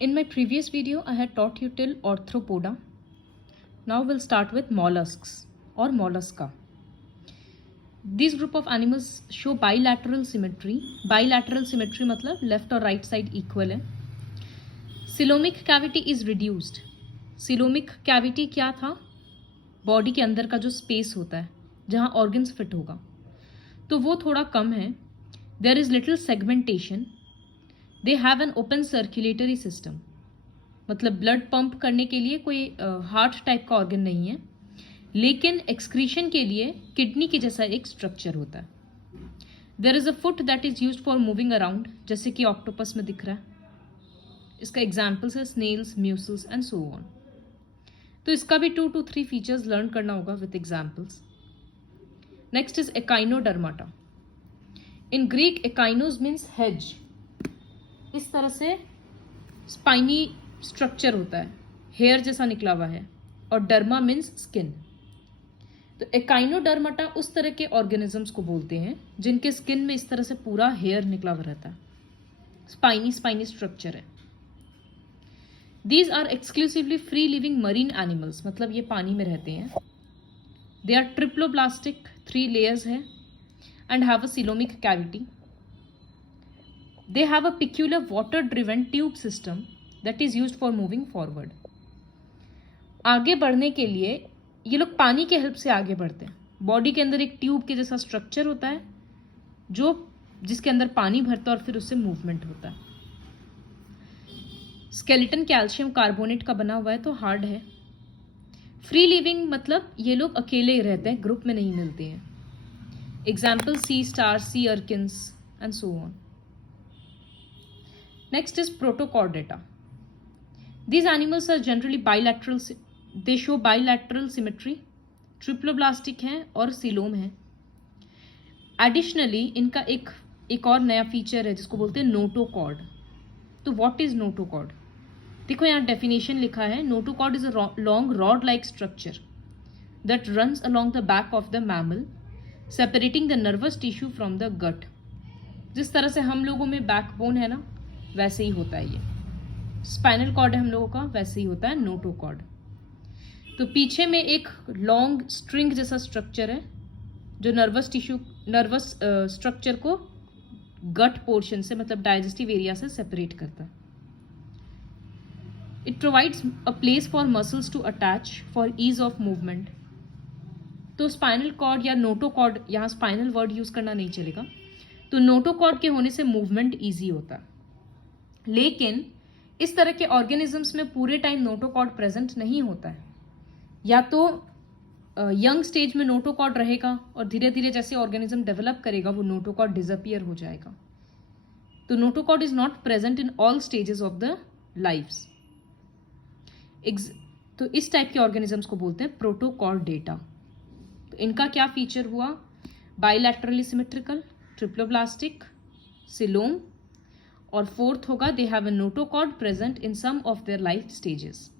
In my previous video, I had taught you till Arthropoda. Now we'll start with mollusks or mollusca. These group of animals show bilateral symmetry. Bilateral symmetry मतलब left और right side equal है. Coelomic cavity is reduced. Coelomic cavity क्या था? Body के अंदर का जो space होता है जहाँ ऑर्गन्स फिट होगा तो वो थोड़ा कम है. There is little segmentation. They have an open circulatory system मतलब ब्लड पंप करने के लिए कोई हार्ट टाइप का ऑर्गन नहीं है, लेकिन एक्सक्रीशन के लिए किडनी के जैसा एक स्ट्रक्चर होता है. There is a foot that is used for moving around, जैसे कि ऑक्टोपस में दिख रहा है. इसका एग्जाम्पल्स है स्नेल्स, म्यूसल्स एंड सो ऑन. तो इसका भी 2 to 3 फीचर्स लर्न करना होगा with examples. Next is Echinodermata. In Greek echinos means hedge. इस तरह से स्पाइनी स्ट्रक्चर होता है, हेयर जैसा निकला हुआ है, और डर्मा मीन्स स्किन. तो एकाइनोडर्माटा उस तरह के ऑर्गेनिजम्स को बोलते हैं जिनके स्किन में इस तरह से पूरा हेयर निकला हुआ रहता है, स्पाइनी स्ट्रक्चर है. These are exclusively free living marine animals, मतलब ये पानी में रहते हैं. They are triploblastic, 3 layers है, and have a coelomic cavity. They have a peculiar water driven tube system that is used for moving forward. आगे बढ़ने के लिए ये लोग पानी के हेल्प से आगे बढ़ते हैं. बॉडी के अंदर एक ट्यूब के जैसा स्ट्रक्चर होता है जिसके अंदर पानी भरता है और फिर उससे मूवमेंट होता है. स्केलेटन कैल्शियम कार्बोनेट का बना हुआ है तो हार्ड है. फ्री लिविंग मतलब ये लोग अकेले रहते हैं, ग्रुप में नहीं मिलते हैं. Example sea star, sea urchins and so on. Next is Protochordata. These animals are generally bilateral. They show bilateral symmetry, triploblastic हैं और सीलोम है. एडिशनली इनका एक और नया फीचर है जिसको बोलते हैं नोटोकॉर्ड. तो व्हाट इज नोटोकॉर्ड? देखो यहाँ डेफिनेशन लिखा है. Notochord is a long rod like structure that runs along the back of the mammal separating the nervous tissue from the gut. जिस तरह से हम लोगों में बैकबोन है ना, वैसे ही होता है ये. स्पाइनल कॉर्ड है हम लोगों का, वैसे ही होता है नोटोकॉर्ड. तो पीछे में एक लॉन्ग स्ट्रिंग जैसा स्ट्रक्चर है जो नर्वस स्ट्रक्चर को गट पोर्शन से मतलब डाइजेस्टिव एरिया से सेपरेट करता है. It provides a place for muscles to attach for ease of movement. तो स्पाइनल कॉर्ड या नोटोकॉर्ड, यहाँ स्पाइनल वर्ड यूज करना नहीं चलेगा. तो नोटोकॉर्ड के होने से मूवमेंट ईजी होता है. लेकिन इस तरह के ऑर्गेनिजम्स में पूरे टाइम नोटोकॉर्ड प्रेजेंट नहीं होता है. या तो यंग स्टेज में नोटोकॉर्ड रहेगा और धीरे धीरे जैसे ऑर्गेनिज्म डेवलप करेगा वो नोटोकॉर्ड डिसअपियर हो जाएगा. तो notochord is not present in all stages of the lifes. तो इस टाइप के ऑर्गेनिजम्स को बोलते हैं प्रोटोकॉर्डेटा. तो इनका क्या फीचर हुआ? बाइलैटरली सिमेट्रिकल, ट्रिप्लोब्लास्टिक, सिलोम, और फोर्थ होगा they have a notochord present in some of their life stages.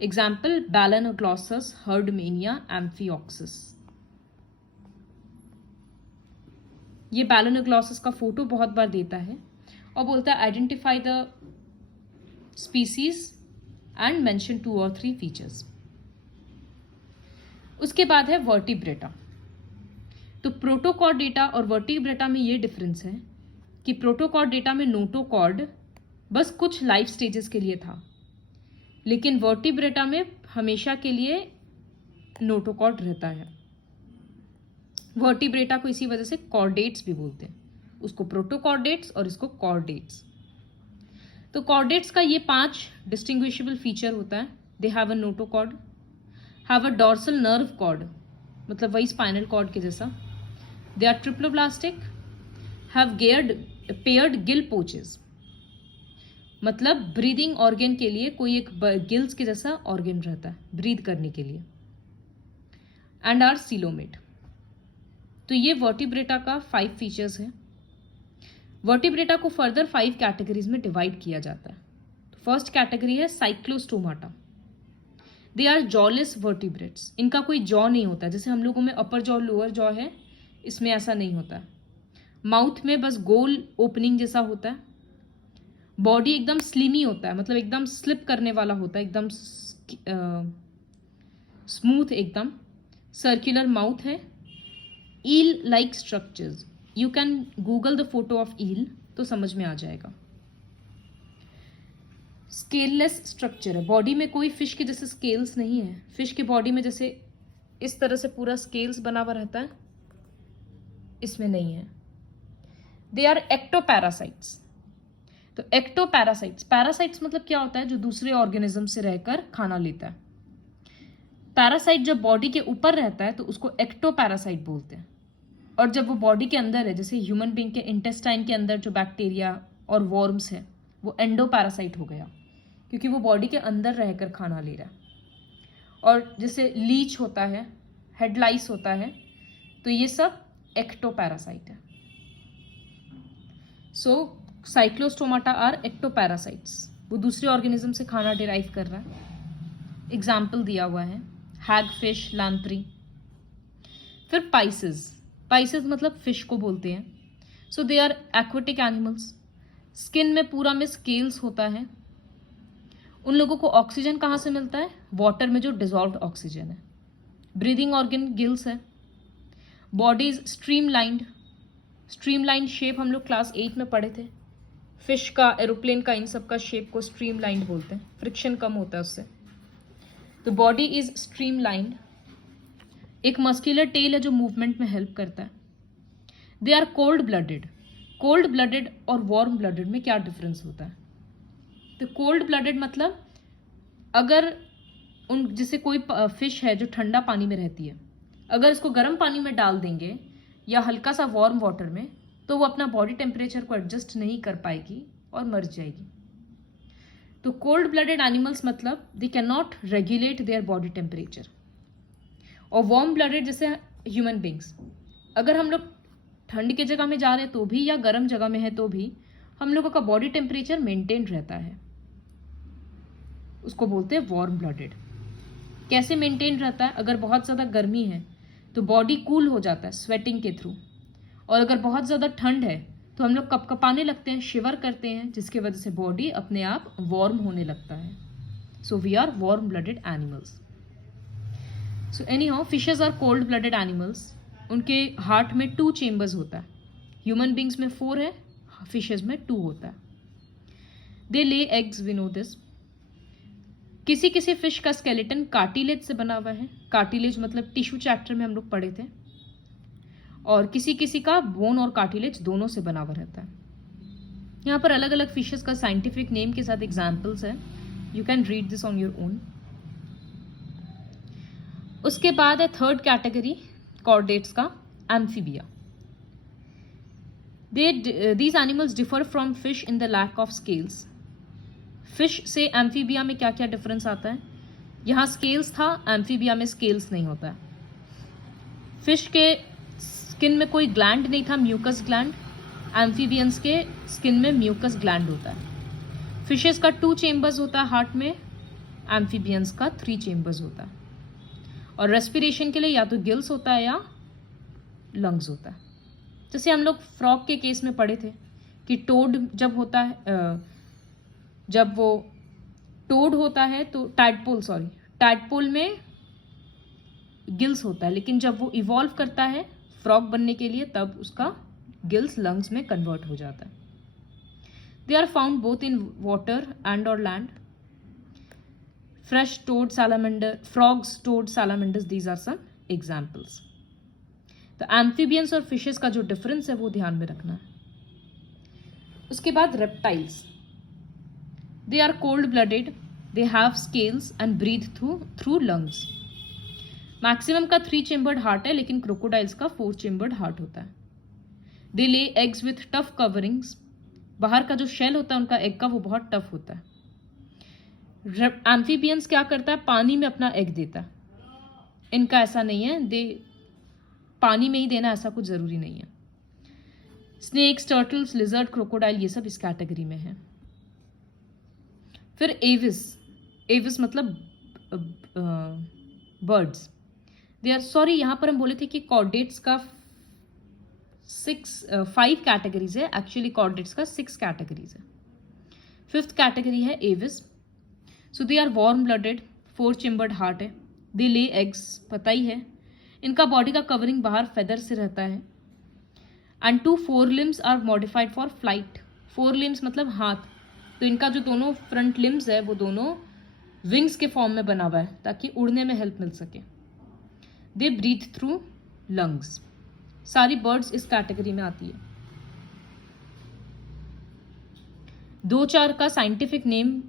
Example Balanoglossus, Herdmania, amphioxus. ये बैलेनोग्लॉसस का फोटो बहुत बार देता है और बोलता है identify the species and mention 2 or 3 features. उसके बाद है वर्टिब्रेटा. तो प्रोटोकॉर्डेटा और वर्टिब्रेटा में ये डिफरेंस है कि प्रोटोकॉर्डेटा में नोटोकॉर्ड बस कुछ लाइफ स्टेजेस के लिए था, लेकिन वर्टिब्रेटा में हमेशा के लिए नोटोकॉर्ड रहता है. वर्टिब्रेटा को इसी वजह से कॉर्डेट्स भी बोलते हैं, उसको प्रोटोकॉर्डेट्स और इसको कॉर्डेट्स. तो कॉर्डेट्स का ये 5 डिस्टिंग्विशेबल फीचर होता है. They have a notochord, have a dorsal nerve cord मतलब वही स्पाइनल कॉर्ड के जैसा. They are triploblastic, have paired gill pouches मतलब ब्रीदिंग ऑर्गन के लिए कोई एक गिल्स के जैसा ऑर्गन रहता है ब्रीद करने के लिए. And are coelomate. तो ये वर्टिब्रेटा का 5 फीचर्स है. वर्टिब्रेटा को फर्दर 5 कैटेगरीज में डिवाइड किया जाता है. तो फर्स्ट कैटेगरी है cyclostomata. They are jawless vertebrates. इनका कोई जॉ नहीं होता, जैसे हम लोगों में अपर जॉ लोअर जॉ है, इसमें ऐसा नहीं होता. माउथ में बस गोल ओपनिंग जैसा होता है. बॉडी एकदम स्लिमी होता है, मतलब एकदम स्लिप करने वाला होता है, एकदम स्मूथ एकदम। सर्कुलर माउथ है। Eel like structures, you can google the photo of eel तो समझ में आ जाएगा। स्केललेस स्ट्रक्चर है, बॉडी में कोई फिश के जैसे स्केल्स नहीं है। फिश के बॉडी में जैसे इस तरह से पूरा स्केल्स बना हुआ रहता है, इसमें नहीं है। They are ectoparasites. तो एक्टोपैरासाइट्स, पैरासाइट्स मतलब क्या होता है, जो दूसरे ऑर्गेनिज्म से रहकर खाना लेता है। पैरासाइट जब बॉडी के ऊपर रहता है तो उसको एक्टोपैरासाइट बोलते हैं, और जब वो बॉडी के अंदर है, जैसे ह्यूमन बीइंग के इंटेस्टाइन के अंदर जो बैक्टीरिया और वॉर्म्स है, वो एंडोपैरासाइट हो गया, क्योंकि वो बॉडी के अंदर रहकर खाना ले रहा है। और जैसे लीच होता है, हेडलाइस होता है, तो ये सब एक्टोपैरासाइट है। सो साइक्लोस्टोमाटा आर एक्टोपैरासाइट्स, वो दूसरे ऑर्गेनिज्म से खाना डिराइव कर रहा है। एग्जाम्पल दिया हुआ है, हैगफिश, लांत्री। फिर पाइसेस, पाइसेस मतलब फिश को बोलते हैं। So they are aquatic animals. Skin में पूरा में स्केल्स होता है। उन लोगों को ऑक्सीजन कहाँ से मिलता है, वाटर में जो डिजॉल्व्ड ऑक्सीजन है। ब्रीदिंग ऑर्गन गिल्स है। Body is streamlined. Streamlined shape हम लोग क्लास 8 में पढ़े थे। फिश का, एरोप्लेन का, इन सब का शेप को स्ट्रीमलाइंड बोलते हैं, फ्रिक्शन कम होता है उससे। तो बॉडी इज स्ट्रीमलाइंड। एक मस्कुलर टेल है जो मूवमेंट में हेल्प करता है। They are cold blooded. Cold blooded और वार्म ब्लडेड में क्या डिफरेंस होता है? तो कोल्ड ब्लडेड मतलब अगर उन, जैसे कोई फिश है जो ठंडा पानी में रहती है, अगर इसको गर्म पानी में डाल देंगे या हल्का सा वार्म वाटर में, तो वो अपना बॉडी टेम्परेचर को एडजस्ट नहीं कर पाएगी और मर जाएगी। तो कोल्ड ब्लडेड एनिमल्स मतलब they can not regulate their body temperature. और वार्म ब्लडेड जैसे ह्यूमन बींग्स, अगर हम लोग ठंड के जगह में जा रहे हैं तो भी, या गर्म जगह में है तो भी, हम लोगों का बॉडी टेम्परेचर मेंटेन रहता है, उसको बोलते हैं वार्म ब्लडेड। कैसे मेंटेन रहता है? अगर बहुत ज़्यादा गर्मी है तो बॉडी कूल हो जाता है स्वेटिंग के थ्रू, और अगर बहुत ज़्यादा ठंड है तो हम लोग कपकपाने लगते हैं, शिवर करते हैं, जिसकी वजह से बॉडी अपने आप वार्म होने लगता है। So we are warm blooded animals. So anyhow, fishes are cold blooded animals. उनके हार्ट में 2 चेम्बर्स होता है। ह्यूमन बींग्स में 4 है, फिशेज में 2 होता है। They lay eggs, we know this. किसी किसी फिश का स्केलेटन कार्टिलेज से बना हुआ है। कार्टिलेज मतलब टिश्यू चैप्टर में हम लोग पढ़े थे। और किसी किसी का बोन और कार्टिलेज दोनों से बना हुआ रहता है। यहाँ पर अलग अलग फिशेस का साइंटिफिक नेम के साथ एग्जाम्पल्स है, you can read this on your own. उसके बाद है थर्ड कैटेगरी कॉर्डेट्स का, amphibia. These animals differ from fish in the lack of scales. Fish से एम्फीबिया में क्या क्या डिफरेंस आता है? यहाँ स्केल्स था, एम्फीबिया में स्केल्स नहीं होता है। फिश के स्किन में कोई ग्लैंड नहीं था, म्यूकस ग्लैंड। एम्फीबियंस के स्किन में म्यूकस ग्लैंड होता है। फिशेस का 2 चेम्बर्स होता है हार्ट में, एम्फीबियंस का 3 चेम्बर्स होता है। और रेस्पिरेशन के लिए या तो गिल्स होता है या लंग्स होता है। जैसे हम लोग फ्रॉग के केस में पढ़े थे कि टोड जब होता है, जब वो टोड होता है तो टैडपोल में गिल्स होता है, लेकिन जब वो इवॉल्व करता है फ्रॉग बनने के लिए तब उसका गिल्स लंग्स में कन्वर्ट हो जाता है। They are found both in water and और land. Fresh toad salamander, frogs, toad, salamanders, these are some examples. तो एम्फीबियंस और फिशेस का जो डिफरेंस है वो ध्यान में रखना है। उसके बाद reptiles. They are cold blooded, they have scales and breathe through lungs. Maximum का 3 चेम्बर्ड हार्ट है, लेकिन क्रोकोडाइल्स का 4 चेम्बर्ड हार्ट होता है। They lay eggs with tough coverings. बाहर का जो शेल होता है उनका एग का, वो बहुत टफ होता है। एम्फीबियंस क्या करता है? पानी में अपना एग देता है। इनका ऐसा नहीं है, दे पानी में ही देना, ऐसा कुछ जरूरी नहीं है। स्नेक्स, टर्टल्स, लिजर्ड, क्रोकोडाइल, ये सब इस कैटेगरी में है। फिर एविस। एविस मतलब बर्ड्स। दे आर, सॉरी, यहाँ पर हम बोले थे कि कॉर्डेट्स का 5 कैटेगरीज है, एक्चुअली कॉर्डेट्स का 6 कैटेगरीज है। फिफ्थ कैटेगरी है aves. So they are warm blooded, 4 chambered heart है. दे ले एग्स, पता ही है. इनका बॉडी का कवरिंग बाहर फेदर से रहता है. And 2 four limbs are modified for flight. 4 limbs मतलब हाथ, तो इनका जो दोनों फ्रंट लिम्स है वो दोनों विंग्स के फॉर्म में बना हुआ है ताकि उड़ने में हेल्प मिल सके. They breathe through lungs. सारी बर्ड्स इस कैटेगरी में आती है. 2-4 का साइंटिफिक नेम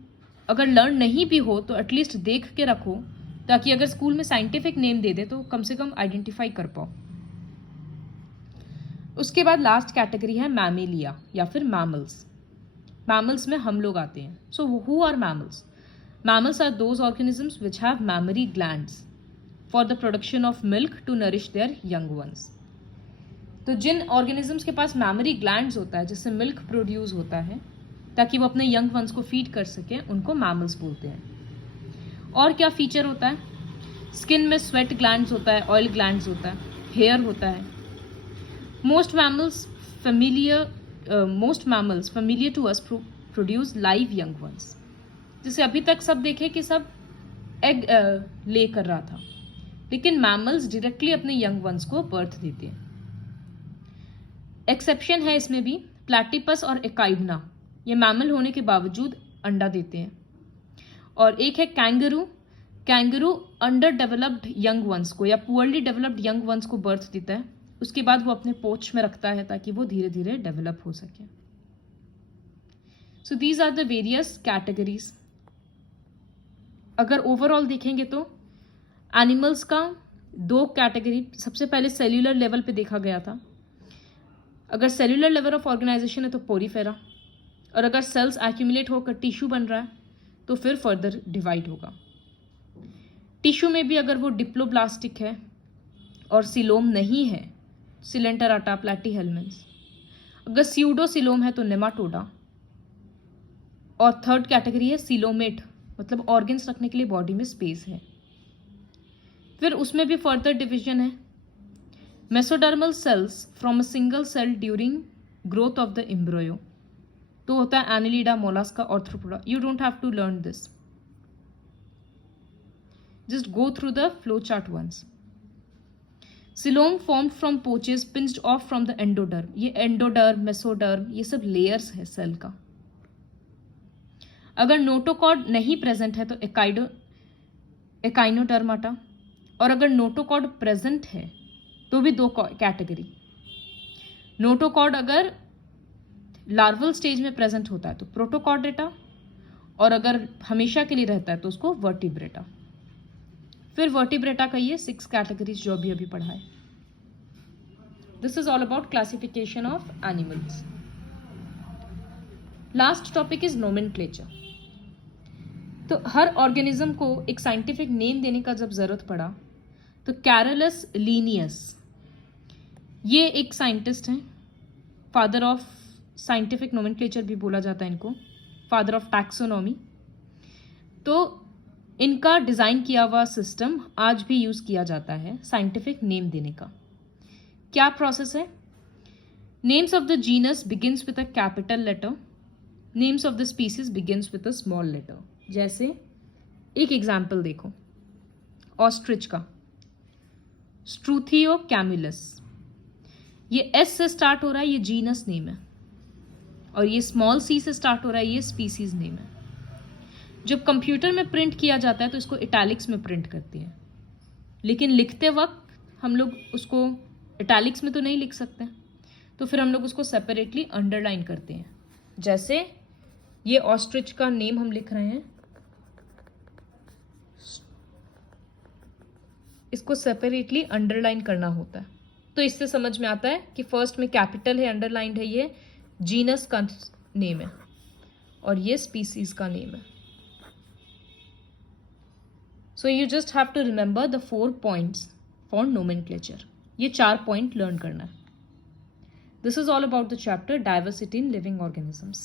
अगर लर्न नहीं भी हो तो एटलीस्ट देख के रखो, ताकि अगर स्कूल में साइंटिफिक नेम दे दे तो कम से कम आइडेंटिफाई कर पाओ. उसके बाद लास्ट कैटेगरी है मैमेलिया या फिर मैमल्स. मैमल्स में हम लोग आते हैं. So who are mammals? Mammals are those organisms which have mammary glands for the production of milk to nourish their young ones. तो जिन ऑर्गेनिजम्स के पास मैमरी ग्लैंड्स होता है जिससे मिल्क प्रोड्यूस होता है ताकि वो अपने यंग वंस को फीड कर सके, उनको मैमल्स बोलते हैं. और क्या फीचर होता है? स्किन में स्वेट ग्लैंड्स होता है, ऑयल ग्लैंड्स होता है, हेयर होता है. Most mammals familiar to us produce live young ones. जैसे अभी तक सब देखे कि सब एग ले कर रहा था, लेकिन मैमल्स डायरेक्टली अपने यंग वंस को बर्थ देते हैं. एक्सेप्शन है इसमें भी, प्लैटिपस और एकाइडना, ये मैमल होने के बावजूद अंडा देते हैं. और एक है kangaroo. Kangaroo under developed young ones को या पुअरली डेवलप्ड यंग वंस को बर्थ देता है. उसके बाद वो अपने पोच में रखता है ताकि वो धीरे धीरे डेवलप हो सके. So these are the various categories. अगर ओवरऑल देखेंगे तो एनिमल्स का 2 कैटेगरी सबसे पहले सेल्यूलर लेवल पे देखा गया था. अगर सेल्यूलर लेवल ऑफ ऑर्गेनाइजेशन है तो पोरीफेरा, और अगर सेल्स एक्यूमुलेट होकर टिश्यू बन रहा है तो फिर फर्दर डिवाइड होगा. टिश्यू में भी अगर वो डिप्लोब्लास्टिक है और सिलोम नहीं है, सिलेंटराटा, प्लैटीहेल्मिन्स. अगर स्यूडोसिलोम है तो नेमाटोडा. और थर्ड कैटेगरी है सिलोमेट, मतलब ऑर्गन्स रखने के लिए बॉडी में स्पेस है. फिर उसमें भी फर्दर डिविजन है. Mesodermal cells from a single cell during growth of the embryo, तो होता है Annelida, Mollusca, Arthropoda. You don't have to learn this, just go through the flow chart once. Coelom formed from pouches pinched off from the endoderm. ये endoderm, mesoderm, ये सब layers है cell का. अगर notochord नहीं प्रेजेंट है तो Echinodermata. और अगर नोटोकॉर्ड प्रेजेंट है तो भी 2 कैटेगरी. नोटोकॉर्ड अगर लार्वल स्टेज में प्रेजेंट होता है तो प्रोटोकॉर्डेटा, और अगर हमेशा के लिए रहता है तो उसको वर्टिब्रेटा. फिर वर्टिब्रेटा का ये 6 कैटेगरीज जो अभी पढ़ा है. This is all about classification of animals. Last topic is nomenclature. तो हर ऑर्गेनिज्म को एक साइंटिफिक नेम देने का जब जरूरत पड़ा तो कैरोलस लीनियस, ये एक साइंटिस्ट हैं, फादर ऑफ साइंटिफिक नोमेनक्लेचर भी बोला जाता है इनको, फादर ऑफ टैक्सोनॉमी. तो इनका डिज़ाइन किया हुआ सिस्टम आज भी यूज़ किया जाता है साइंटिफिक नेम देने का. क्या प्रोसेस है? Names of the genus begins with a capital letter, names of the species begins with a small letter. जैसे एक एग्जाम्पल देखो, ऑस्ट्रिच का स्ट्रूथियो कैमिलस, ये एस से स्टार्ट हो रहा है, ये जीनस नेम है. और ये स्मॉल सी से स्टार्ट हो रहा है, ये स्पीसीज नेम है. जब कंप्यूटर में प्रिंट किया जाता है तो इसको इटैलिक्स में प्रिंट करती है, लेकिन लिखते वक्त हम लोग उसको इटैलिक्स में तो नहीं लिख सकते, तो फिर हम लोग उसको सेपरेटली अंडरलाइन करते हैं. जैसे ये ऑस्ट्रिच का नेम हम लिख रहे हैं, इसको सेपरेटली अंडरलाइन करना होता है. तो इससे समझ में आता है कि फर्स्ट में कैपिटल है, अंडरलाइंड है, ये जीनस का नेम है और ये स्पीसीज का नेम है. So you just have to remember the 4 points for nomenclature. ये 4 पॉइंट लर्न करना है. This is all about the chapter diversity in living organisms.